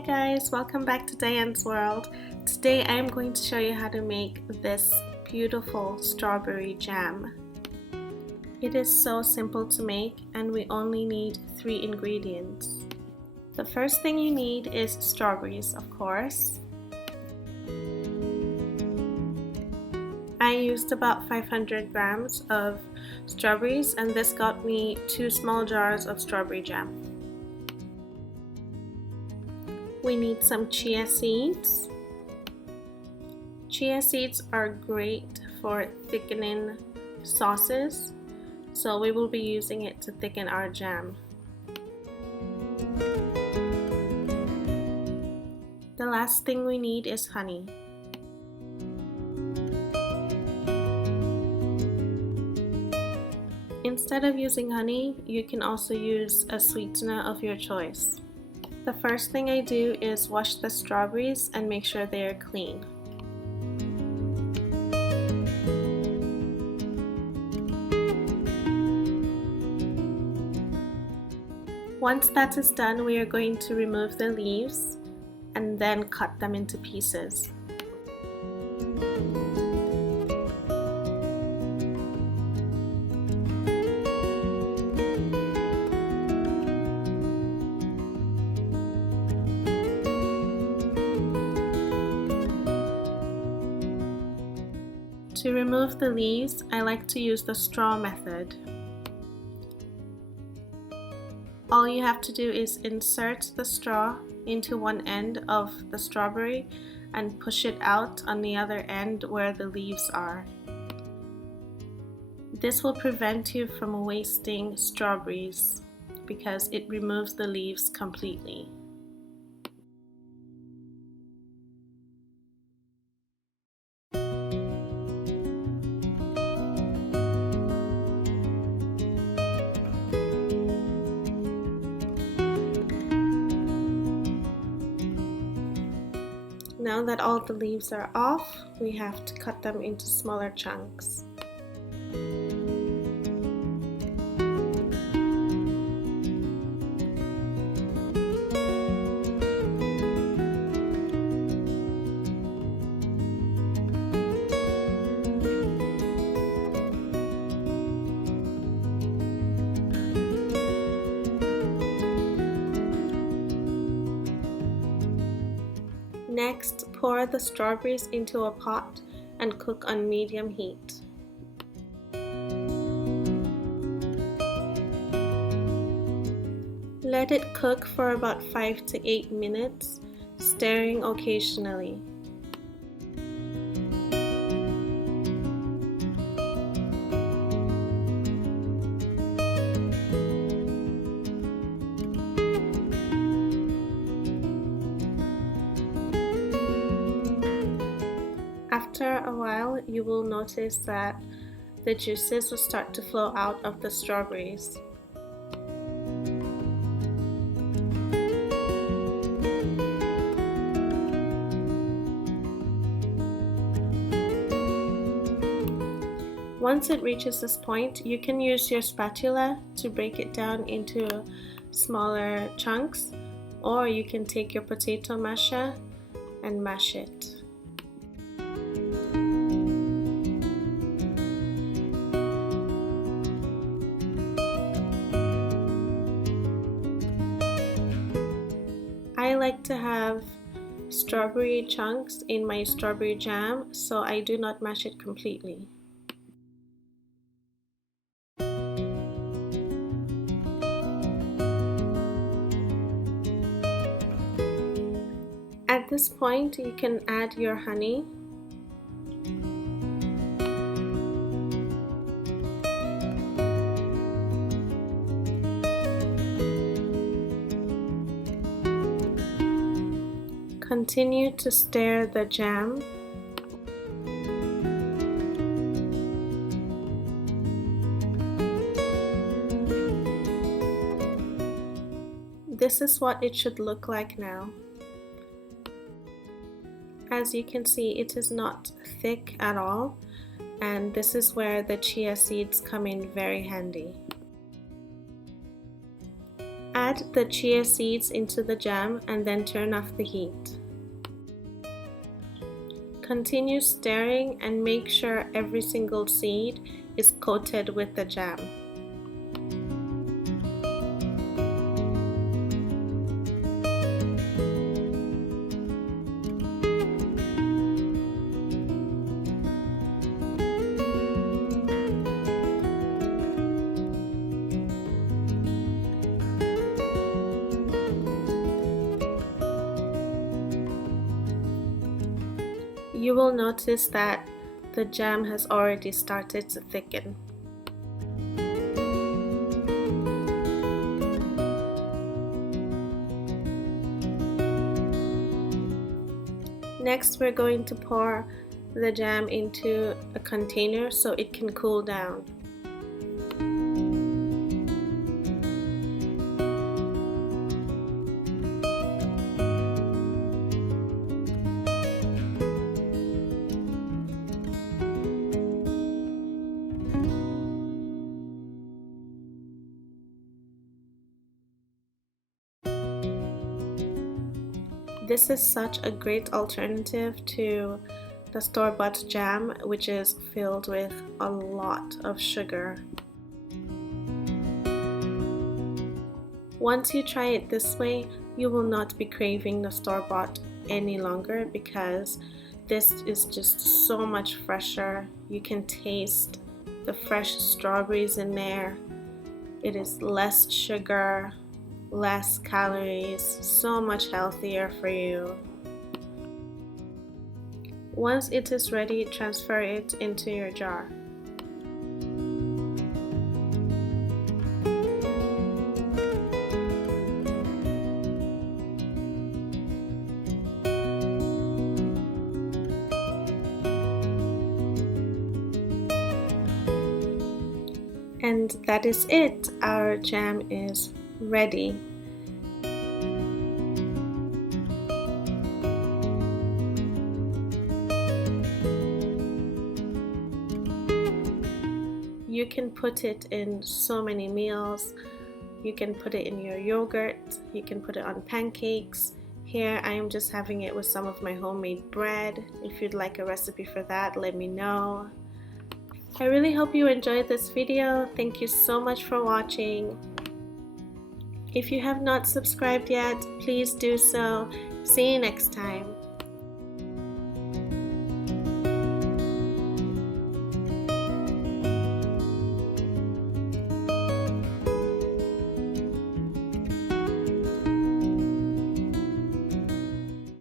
Hi guys, welcome back to Diane's World. Today I am going to show you how to make this beautiful strawberry jam. It is so simple to make and we only need 3 ingredients. The first thing you need is strawberries, of course. I used about 500 grams of strawberries and this got me 2 small jars of strawberry jam. We need some chia seeds. Chia seeds are great for thickening sauces, so we will be using it to thicken our jam. The last thing we need is honey. Instead of using honey, you can also use a sweetener of your choice. The first thing I do is wash the strawberries and make sure they are clean. Once that is done, we are going to remove the leaves and then cut them into pieces. To remove the leaves, I like to use the straw method. All you have to do is insert the straw into one end of the strawberry and push it out on the other end where the leaves are. This will prevent you from wasting strawberries because it removes the leaves completely. Now that all the leaves are off, we have to cut them into smaller chunks. Next, pour the strawberries into a pot and cook on medium heat. Let it cook for about 5 to 8 minutes, stirring occasionally. After a while, you will notice that the juices will start to flow out of the strawberries. Once it reaches this point, you can use your spatula to break it down into smaller chunks, or you can take your potato masher and mash it. I like to have strawberry chunks in my strawberry jam, so I do not mash it completely. At this point, you can add your honey. Continue to stir the jam. This is what it should look like now. As you can see, it is not thick at all, and this is where the chia seeds come in very handy. Add the chia seeds into the jam and then turn off the heat. Continue stirring and make sure every single seed is coated with the jam. You will notice that the jam has already started to thicken. Next, we're going to pour the jam into a container so it can cool down. This is such a great alternative to the store-bought jam, which is filled with a lot of sugar. Once you try it this way, you will not be craving the store-bought any longer because this is just so much fresher. You can taste the fresh strawberries in there. It is less sugar, less calories, so much healthier for you. Once it is ready, transfer it into your jar. And that is it. Our jam is ready. You can put it in so many meals. You can put it in your yogurt. You can put it on pancakes. Here I am just having it with some of my homemade bread. If you'd like a recipe for that, let me know. I really hope you enjoyed this video. Thank you so much for watching. If you have not subscribed yet, please do so. See you next time.